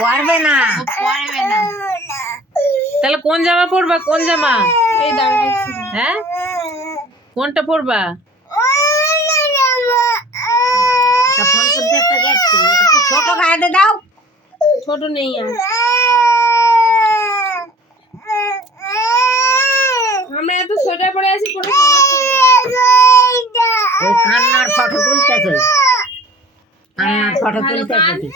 পারবে না। পরবে না তাহলে কোন জামা পরবা? কোন জামা? এই হ্যাঁ? কোনটা পরবা? ফোন করতে একটা গেছি ছোট গায়ে দাও। ছোট নেই আমরা এত সোয়েটার পরে আছি নেই। ওই কান্নার ফটো তুলতেছে কান্নার ফটো তুলতেছে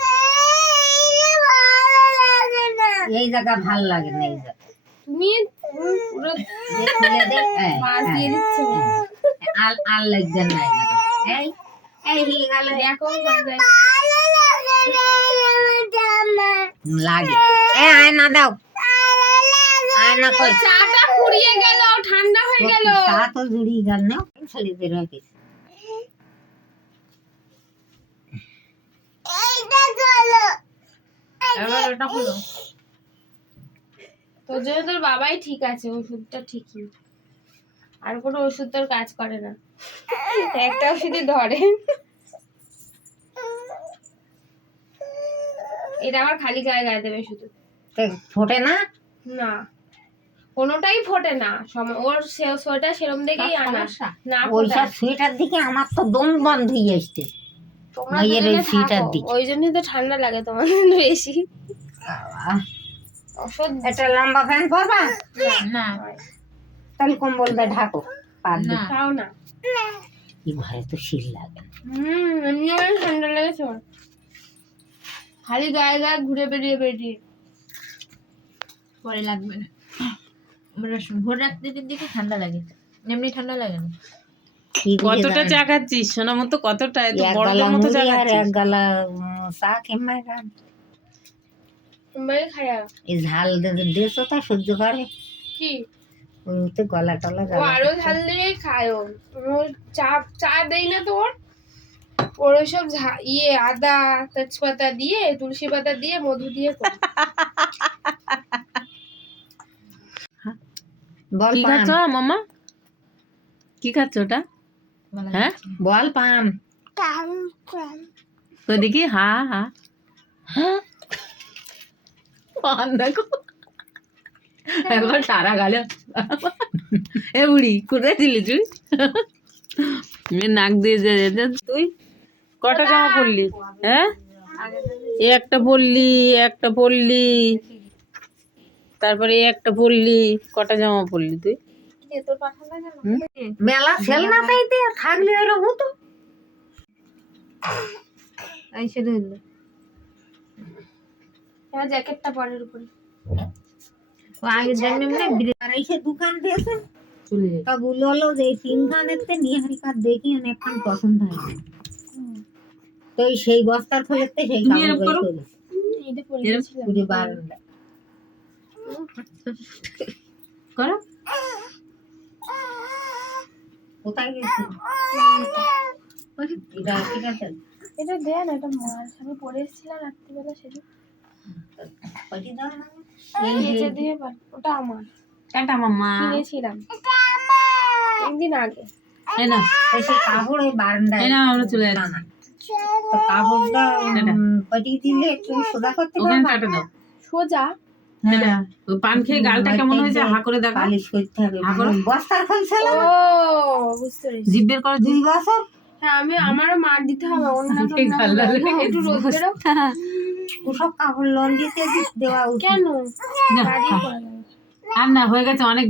এই জায়গা ভালো লাগে না এই জায়গা। তুমি পুরো হ্যাঁ, মাছ দিয়ে হ্যাঁ। দিচ্ছ। আর আর লাগবে না এই জায়গা। এই এই হয়ে গেল। দেখো লাগে। এ আয়না দাও। আয়না কই চাটা ফুরিয়ে গেল ঠান্ডা হয়ে গেল। তো গেল না ছেলেদের অফিস এবার ওটা হলো তোর জন্য তোর বাবাই ঠিক আছে ওষুধটা ঠিকই। আর কোনো ওষুধ তোর কাজ করে না। একটা ওষুধই ধরে। এটা আমার খালি গায়ে গায়ে দেবে শুধু। ফোটে না? না। কোনোটাই ফোটে না। ওর সোয়েটার সেরম দেখেই আনা। না ফোটায়। সোয়েটার দিকে আমার তো দম বন্ধ হয়ে আসছে। ওই জন্যই তো ঠান্ডা লাগে তোমার বেশি। একটা লম্বা ফ্যান পরবা? না। তাহলে কম্বল দিয়ে ঢাকো পা না। খাও না। এই ঘরে তো শীত লাগে। হুম এমনি আমার ঠান্ডা লেগেছে। খালি গায়ে গায়ে ঘুরে বেরিয়ে বেরিয়ে। পরে লাগবে না। আমরা ভোর রাত্রির দিকে ঠান্ডা লাগে। এমনি ঠান্ডা লাগে না। কতটা? চা খাচ্ছিস সোনা মতো কতটা? এত এক বড় গালা মতো চা এক গালা চা কেমন এই ঝাল দেশও তা সহ্য করে। কি? তো গলা টলা আরও ঝাল দিয়ে খায় চা চা দেই না তো ওর ওর ওইসব ইয়ে আদা তেজপাতা দিয়ে তুলসী পাতা দিয়ে মধু দিয়ে বল কি খাচ্ছ মামা? কি খাচ্ছ ওটা? হ্যাঁ? বল পাম তো দেখি হা হা। হ্যাঁ? পান দেখো একবার সারা গালে এ বুড়ি কোথায় ছিলি তুই? মেয়ে নাক দিয়ে যা যা- যা। তুই কটা জামা পরলি? হ্যাঁ? এ একটা পরলি একটা পরলি। তারপরে একটা পরলি কটা জামা পরলি তুই? মেলা সেল না চাইতে থাকলে এরকম হতো। এই শুধু জ্যাকেটটা পরের উপরে। ও আগে জানি মানে এসে দোকান দিয়েছে চলে যাই তা বলল যে এই দেখি অনেকক্ষণ পছন্দ হয় তো সেই বস্তার ফলেতে সেই কাপড় এইটা পরে এরম গেছিলাম। পুরো বারান্দা করো। কোথায় গেছে? এটা ঠিক আছে। এটা দেন এটা মার। আমি পরে এসেছিলাম রাত্রিবেলা সেটা পাটি দাও না এই কেচে দিয়ে পার- ওটা আমার টাটা মামা কিনেছিলাম একদিন আগে এই না তো সেই কাপড় ওই বারান্দায় এই না আমরা চলে যাচ্ছি তো কাপড়টা উম, দিলে একটু সোজা করতে ওখানে পারবা দাও সোজা টাটা। পান খেয়ে গালটা কেমন হয়েছে হা করে দেখো হবে হা করো। বস্তার খুলছিল ও বুঝতে পেরেছি জিভ বের করো দুই বছর হ্যাঁ আমি আমারও মার দিতে হবে অন্য একটু রোদ বেরো ওসব কাপড় লন্ড্রিতে দেওয়া কেন? না হয়ে গেছে অনেক